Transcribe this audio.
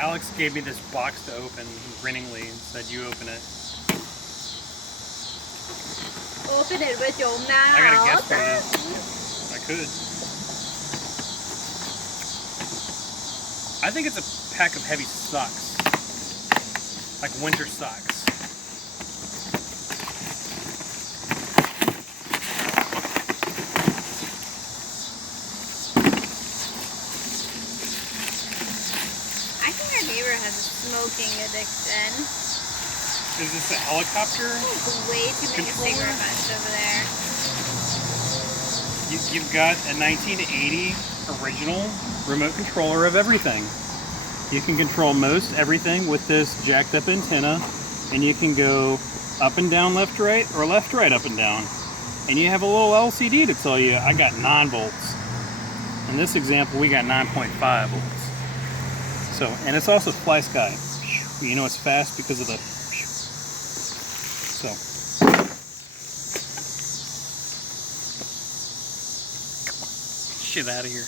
Alex gave me this box to open grinningly and said, "You open it." Open it with your mouth. I gotta guess what it is. I could. I think it's a pack of heavy socks, like winter socks. I think our neighbor has a smoking addiction. Is this a helicopter? There's way too many Controller? cigarette butts over there. You've got a 1980 original remote controller of everything. You can control most everything with this jacked up antenna, and you can go up and down, left, right, or left, right, up and down. And you have a little LCD to tell you, I got 9 volts. In this example, we got 9.5 volts. So, and it's also Fly Sky. You know it's fast because of the. So. Shit out of here.